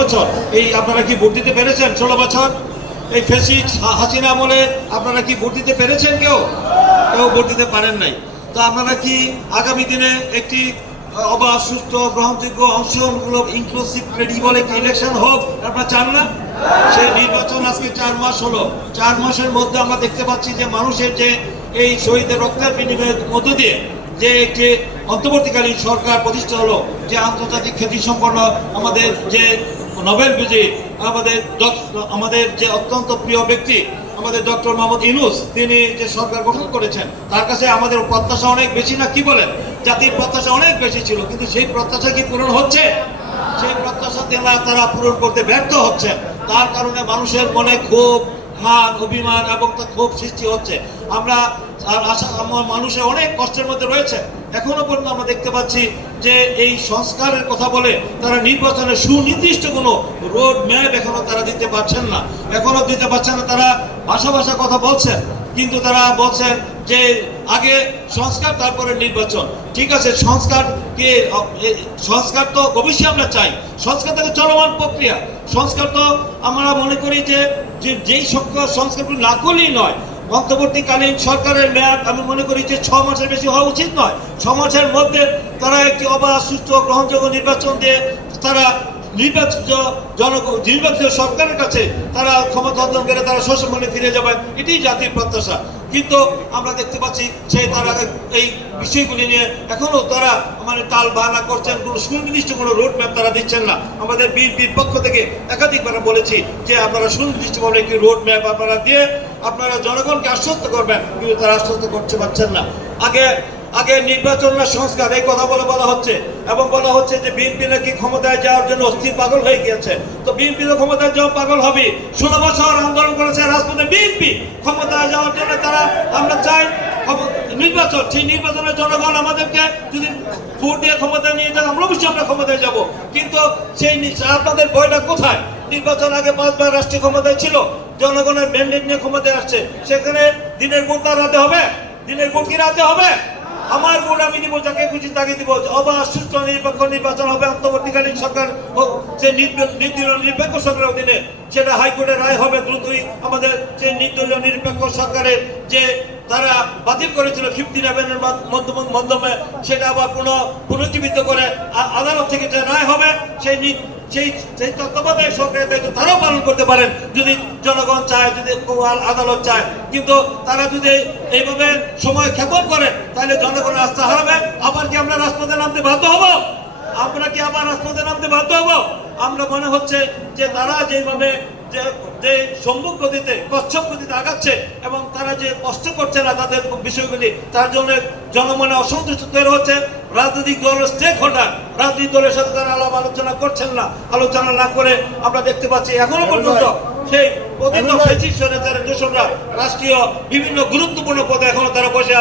বছর। এই আপনারা কি ভোট দিতে পেরেছেন ষোলো বছর? এই ফেসিড হাসিনা আমলে আপনারা কি ভোট দিতে পেরেছেন কেউ? কেউ ভোট দিতে পারেন নাই। তো আপনারা কি আগামী দিনে একটি অবাধ সুস্থ গ্রহণযোগ্য অংশগ্রহণমূলক ইনক্লুসিভ ক্রেডিবল একটি ইলেকশন হোক, আপনারা চান না? সেই নির্বাচন আজকে চার মাস হলো। চার মাসের মধ্যে আমরা দেখতে পাচ্ছি যে মানুষের যে এই শহীদের রক্তের বিনিময়ের মধ্য দিয়ে যে একটি অন্তর্বর্তীকালীন সরকার প্রতিষ্ঠা হলো, যে আন্তর্জাতিক খ্যাতি সম্পন্ন আমাদের যে নোবেল বিজয়ী আমাদের আমাদের যে অত্যন্ত প্রিয় ব্যক্তি, আমাদের ডক্টর মোহাম্মদ ইনুস তিনি যে সরকার গঠন করেছেন, তার কাছে আমাদের প্রত্যাশা অনেক বেশি না, কি বলেন? জাতির প্রত্যাশা অনেক বেশি ছিল, কিন্তু সেই প্রত্যাশা কি পূরণ হচ্ছে? সেই প্রত্যাশা তারা পূরণ করতে ব্যর্থ হচ্ছে তার কারণে মানুষের মনে ক্ষোভ মান অভিমান এবং ক্ষোভ সৃষ্টি হচ্ছে। আমরা আশা, আমার মানুষের অনেক কষ্টের মধ্যে রয়েছে। এখনও পর্যন্ত আমরা দেখতে পাচ্ছি যে এই সংস্কারের কথা বলে তারা নির্বাচনে সুনির্দিষ্ট কোনো রোড ম্যাপ এখনও তারা দিতে পারছেন না। এখনও দিতে পারছেন না, তারা ভাষা ভাষা কথা বলছেন। কিন্তু তারা বলছেন যে আগে সংস্কার, তারপরে নির্বাচন। ঠিক আছে, সংস্কার কে সংস্কার তো অবশ্যই আমরা চাই। সংস্কার থেকে চলমান প্রক্রিয়া। সংস্কার তো আমরা মনে করি যে যে যেই সংস্কার সংস্কারগুলো না করলেই নয়, অন্তর্বর্তীকালীন সরকারের মেয়াদ আমি মনে করি যে ছ মাসের বেশি হওয়া উচিত নয়। ছ মাসের মধ্যে তারা একটি অবাধ সুস্থ গ্রহণযোগ্য নির্বাচন দিয়ে তারা নির্বাচিত জন, নির্বাচিত সরকারের কাছে তারা ক্ষমতা অর্জন করে তারা শোষণে ফিরে যাবেন। এটি জাতির প্রত্যাশা। কিন্তু আমরা দেখতে পাচ্ছি সেই তারা এই বিষয়গুলি নিয়ে এখনও তারা মানে তাল বাহানা করছেন, কোনো সুনির্দিষ্ট কোনো রোড ম্যাপ তারা দিচ্ছেন না। আমাদের বিএনপির পক্ষ থেকে একাধিকবার বলেছি যে আপনারা সুনির্দিষ্টভাবে একটি রোড ম্যাপ আপনারা দিয়ে আপনারা জনগণকে আশ্বস্ত করবেন, কিন্তু তারা আশ্বস্ত করতে পারছেন না। আগে আগে নির্বাচন না সংস্কার, এই কথা বলে বলা হচ্ছে। এবং বলা হচ্ছে যে বিএনপি নাকি ক্ষমতায় যাওয়ার জন্য অস্থির পাগল হয়ে গিয়েছে। তো বিএনপি তো ক্ষমতায় যাওয়া পাগল হবে ষোলো বছর আন্দোলন করেছে রাজপথে বিএনপি। ক্ষমতায় যাওয়ার জন্য তারা, আমরা চাই নির্বাচন, সেই নির্বাচনের জনগণ আমাদেরকে যদি ভোট দিয়ে ক্ষমতায় নিয়ে যান, আমরা অবশ্যই আমরা ক্ষমতায় যাব। কিন্তু সেই আপনাদের বইটা কোথায়? নির্বাচন আগে পাঁচবার রাষ্ট্রীয় ক্ষমতায় ছিল, জনগণের ম্যান্ডেট নিয়ে ক্ষমতায় আসছে। সেখানে দিনের ভোট তার হবে? দিনের ভোট কি রাতে হবে? আমার ভোট আমি দিব যাকে খুশি তাকে দিব অবাধ সুস্থ, নিরপেক্ষ নির্বাচন হবে অন্তর্বর্তীকালীন সরকার হোক, যে নির্দলীয় নিরপেক্ষ সরকারের অধীনে, সেটা হাইকোর্টের রায় হবে দ্রুতই। আমাদের যে নির্দলীয় নিরপেক্ষ সরকারের যে তারা বাতিল করেছিল ফিফটি ইলেভেনের মাধ্যমে, সেটা আবার পুনঃ পুনর্জীবিত করে আদালত থেকে যে রায় হবে, সেই সেই সেই তত্ত্বাবধায়ক সরকারের দায়িত্ব তারাও পালন করতে পারেন। যদি জনগণ চায়, যদি আদালত চায়, কিন্তু তারা যদি এইভাবে সময় ক্ষেপণ করে, তাহলে জনগণের রাস্তা হারাবে। আবার কি আমরা রাজপথে নামতে বাধ্য হব? আমরা কি আবার রাজপথে নামতে বাধ্য হব? আমরা মনে হচ্ছে যে তারা যেভাবে যে যে সম্মুখ গতিতে কচ্ছপ গতিতে আগাচ্ছে এবং তারা যে কষ্ট করছে না তাদের বিষয়গুলি তার জন্য জনমনে অসন্তুষ্ট তৈরি হচ্ছে। রাজনৈতিক দলের স্টেক হোল্ডার রাজনৈতিক দলের সাথে তারা আলাপ আলোচনা করছেন না। আলোচনা না করে আমরা দেখতে পাচ্ছি এখনও পর্যন্ত সেই ফেসিস দোষরা রাষ্ট্রীয় বিভিন্ন গুরুত্বপূর্ণ পদে এখনও তারা বসে আছে।